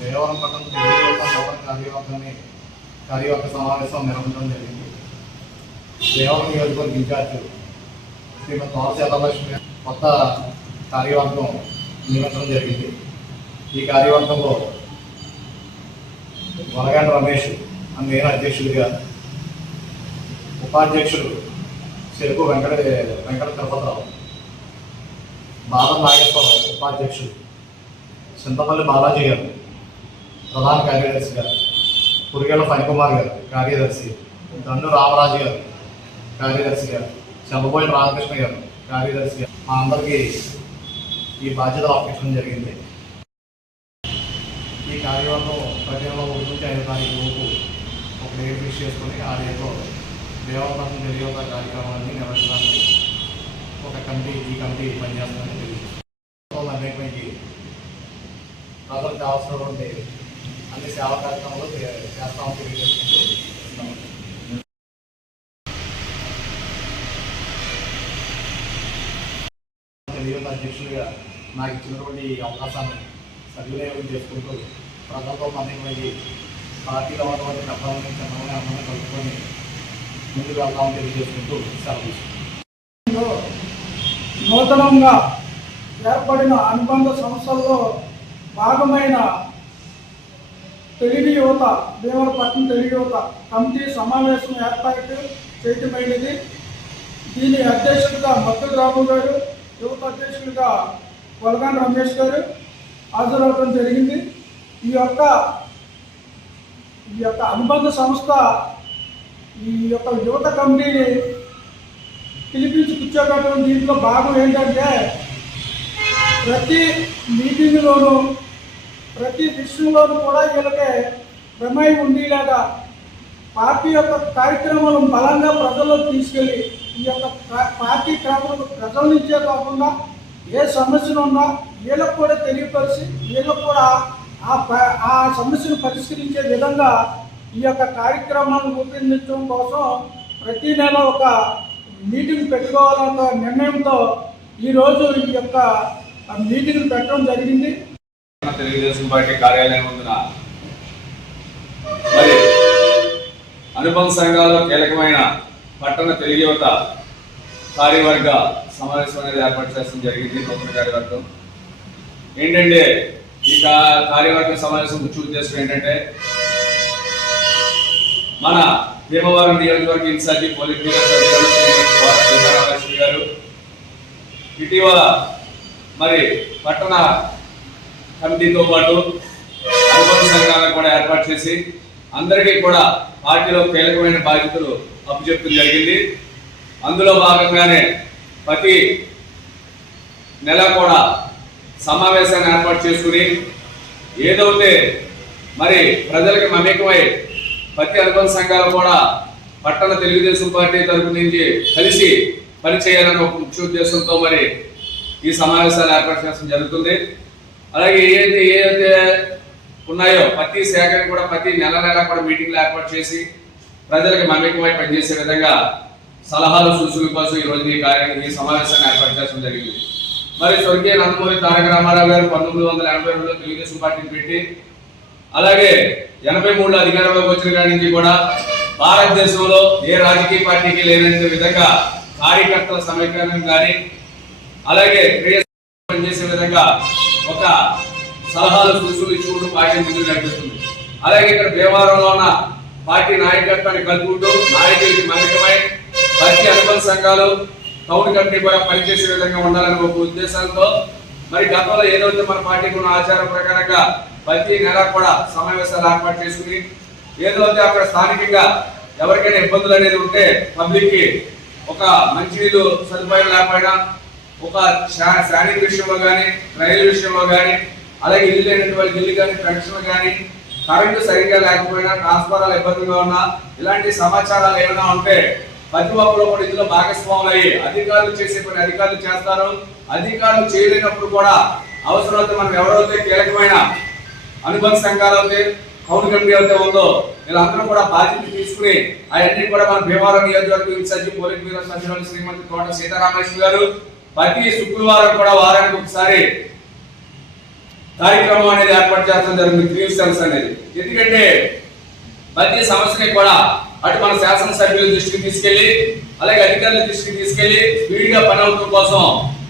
దేవరం పట్టణం తెలుగుదేశం కార్యవర్గాన్ని కార్యవర్గ సమావేశం నిర్వహించడం జరిగింది. దేవరం నియోజకవర్గ ఇన్ఛార్జ్ శ్రీమతి తోలశేతలక్ష్మి కొత్త కార్యవర్గం నియమించడం జరిగింది. ఈ కార్యవర్గంలో వనగంట రమేష్ అని నేను అధ్యక్షుడిగా ఉపాధ్యక్షుడు చెరుకు వెంకట వెంకట తిరుపతిరావు బాలం నాగేశ్వరరావు ఉపాధ్యక్షుడు చింతపల్లి బాలాజీ గారు ప్రధాన కార్యదర్శిగా కురిగేల ఫణికుమార్ గారు కార్యదర్శి దన్ను రామరాజు గారు కార్యదర్శి గారు చంద్రబోయిన రామకృష్ణ గారు కార్యదర్శిగా మా అందరికీ ఈ బాధ్యత అప్పగించడం జరిగింది. ఈ కార్యవర్గం ప్రతి నెల ఒకటి నుంచి ఐదు తారీఖు లోపు ఒక డేట్ ఫిక్స్ చేసుకొని ఆ డేట్లో దేవపట్నం తెలియక కార్యక్రమాన్ని నిర్వహించడానికి ఒక కమిటీ ఈ కమిటీ పనిచేస్తుందని తెలియదు అనేకమైంది ప్రజలకు కావాల్సినటువంటి అన్ని సేవా కార్యక్రమాలు చేస్తాము తెలియజేసుకుంటూ తెలియని అధ్యక్షులుగా నాకు ఇచ్చినటువంటి అవకాశాన్ని సద్వినియోగం చేసుకుంటూ ప్రజలతో మమేకమయ్యి పార్టీలో ఉన్నటువంటి పెద్దలని చిన్నలని అందరినీ కలుపుకొని ముందుకు వెళ్దామని తెలియజేసుకుంటూ సెలవు నూతనంగా ఏర్పడిన అనుబంధ సంస్థల్లో భాగమైన తెలుగు యువత భీమవరపట్నం తెలుగు యువత కమిటీ సమావేశం ఏర్పాటు చేయటమైనది. దీని అధ్యక్షుడిగా మద్దుల రాము గారు యువత అధ్యక్షుడిగా వలగాన్ రమేష్ గారు హాజరవడం జరిగింది. ఈ యొక్క ఈ యొక్క అనుబంధ సంస్థ ఈ యొక్క యువత కమిటీని పిలిపించి కూర్చోబెట్టడం దీంట్లో భాగం ఏంటంటే ప్రతి మీటింగ్లోనూ ప్రతి విషయంలోనూ కూడా వీళ్ళకి ప్రమేయం ఉండేలాగా పార్టీ యొక్క కార్యక్రమాలను బలంగా ప్రజల్లోకి తీసుకెళ్ళి ఈ యొక్క పార్టీ క్రమాలు ప్రజల నుంచే కాకుండా ఏ సమస్యలు ఉన్నా వీళ్ళకు కూడా తెలియపరిచి వీళ్ళకు కూడా ఆ ప- ఆ సమస్యను పరిష్కరించే విధంగా ఈ యొక్క కార్యక్రమాలను రూపొందించడం కోసం ప్రతి నెల ఒక మీటింగ్ పెట్టుకోవాలన్న నిర్ణయంతో ఈరోజు ఈ యొక్క మీటింగ్ పెట్టడం జరిగింది. తెలుగుదేశం పార్టీ కార్యాలయం ఉందిన మరి అనుబంధ సంఘాల్లో కీలకమైన పట్టణ తెలుగు యువత కార్యవర్గ సమావేశం అనేది ఏర్పాటు చేయడం జరిగింది నూతన కార్యవర్గం. ఏంటంటే ఈ కార్యవర్గ సమావేశం ముఖ్య ఉద్దేశం ఏంటంటే మన భీమవరం నియోజకవర్గ ఇన్ఛార్జి పోలీస్ గారు. ఇటీవల మరి పట్టణ కమిటీతో పాటు అనుబంధ సంఘాలను కూడా ఏర్పాటు చేసి అందరికీ కూడా పార్టీలో కీలకమైన బాధ్యతలు అప్పచెప్పడం జరిగింది. అందులో భాగంగానే ప్రతి నెల కూడా సమావేశాన్ని ఏర్పాటు చేసుకుని ఏదైతే మరి ప్రజలకు మమేకమై ప్రతి అనుబంధ సంఘాలు కూడా పట్టణ తెలుగుదేశం పార్టీ తరపు నుంచి కలిసి పనిచేయాలన్న ఒక ముఖ్య ఉద్దేశంతో మరి ఈ సమావేశాలు ఏర్పాటు చేయడం జరుగుతుంది. అలాగే ఏదైతే ఏదైతే ఉన్నాయో ప్రతి శాఖను కూడా ప్రతి నెల నెల కూడా మీటింగ్లు ఏర్పాటు చేసి ప్రజలకు మమేకమై పనిచేసే విధంగా సలహాలు సూచనల కోసం ఈ రోజు ఈ కార్యక్రమం ఈ సమావేశాన్ని ఏర్పాటు చేయడం జరిగింది. మరి స్వర్గీయ నందమూరి తారక రామారావు గారు పంతొమ్మిది వందల ఎనభై రెండులో తెలుగుదేశం పార్టీని పెట్టి అలాగే ఎనభై మూడులో అధికారంలోకి వచ్చిన కాడి నుంచి కూడా భారతదేశంలో ఏ రాజకీయ పార్టీకి లేనంత విధంగా కార్యకర్తల సమీకరణం కానీ అలాగే పనిచేసే విధంగా ఒక సలహాలు సూచనలు ఇచ్చుకుంటూ పార్టీ ముందుకు నడిపిస్తుంది. అలాగే ఇక్కడ భీమవరంలో ఉన్న పార్టీ నాయకత్వాన్ని కలుపుకుంటూ నాయకులకి మమేకమై పార్టీ అనుబంధ సంఘాలు టౌన్ కమిటీ కూడా పనిచేసే విధంగా ఉండాలని ఒక ఉద్దేశంతో మరి గతంలో ఏదైతే మన పార్టీకి ఉన్న ఆచారం ప్రకారంగా ప్రతి నెల కూడా సమావేశాలు ఏర్పాటు చేసుకుని ఏదైతే అక్కడ స్థానికంగా ఎవరికైనా ఇబ్బందులు అనేది ఉంటే పబ్లిక్కి ఒక మంచినీళ్ళు సదుపాయం లేకపోయినా ఒక శా- విషయంలో కానీ రైలు విషయంలో కానీ అలాగే ఇల్లు లేనటువంటి వాళ్ళకి ఇల్లు కానీ పెన్షన్ కానీ కరెంటు సరిగ్గా లేకపోయినా ట్రాన్స్ఫారాలు ఇబ్బందిగా ఉన్నా ఇలాంటి సమాచారాలు ఏమైనా ఉంటే ప్రతి ఒక్కరు కూడా ఇందులో భాగస్వాములు అయ్యి అధికారులు చేసే పని అధికారులు చేస్తారు. అధికారులు చేయలేనప్పుడు కూడా అవసరమైతే మనం ఎవరైతే కీలకమైన అనుబంధ సంఘాలు అయితే కౌన్ కమిటీ అయితే ఉందో వీళ్ళందరూ కూడా బాధ్యత తీసుకుని అవన్నీ కూడా మన భీమవరం నియోజకవర్గం ఇన్ఛార్జి పోలింగ్ బ్యూరో సభ్యులు శ్రీమతి తోట సీతారామేశ్వర గారు ప్రతి శుక్రవారం కూడా వారానికి ఒకసారి కార్యక్రమం అనేది ఏర్పాటు చేస్తాం జరుగుతుంది గ్రీవ్ సెన్స్ అనేది. ఎందుకంటే ప్రతి సమస్యని కూడా అటు మన శాసనసభ్యుల దృష్టికి తీసుకెళ్ళి అలాగే అధికారుల దృష్టికి తీసుకెళ్ళి స్పీడ్గా పని అవటం కోసం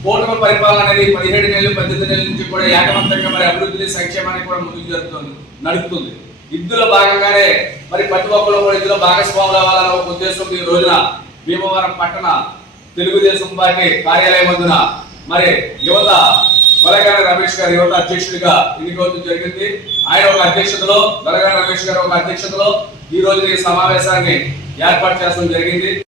కూటమి పరిపాలన అనేది పదిహేడు నెలలు పద్దెనిమిది నెలల నుంచి కూడా ఏకమంతంగా మరి అభివృద్ధిని సంక్షేమాన్ని కూడా ముందుకు జరుగుతుంది నడుపుతుంది. ఇందులో భాగంగానే మరి ప్రతి ఒక్కరు కూడా ఇందులో భాగస్వాములు అవ్వాలన్న ఒక ఉద్దేశంతో ఈ రోజున భీమవరం పట్టణ తెలుగుదేశం పార్టీ కార్యాలయం అందున మరి యువత బలగాన రమేష్ గారు యువత అధ్యక్షుడిగా ఎన్నికవడం జరిగింది. ఆయన ఒక అధ్యక్షతలో బలగాన రమేష్ గారు ఒక అధ్యక్షతలో ఈ రోజు ఈ సమావేశాన్ని ఏర్పాటు చేయడం జరిగింది.